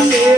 Yeah.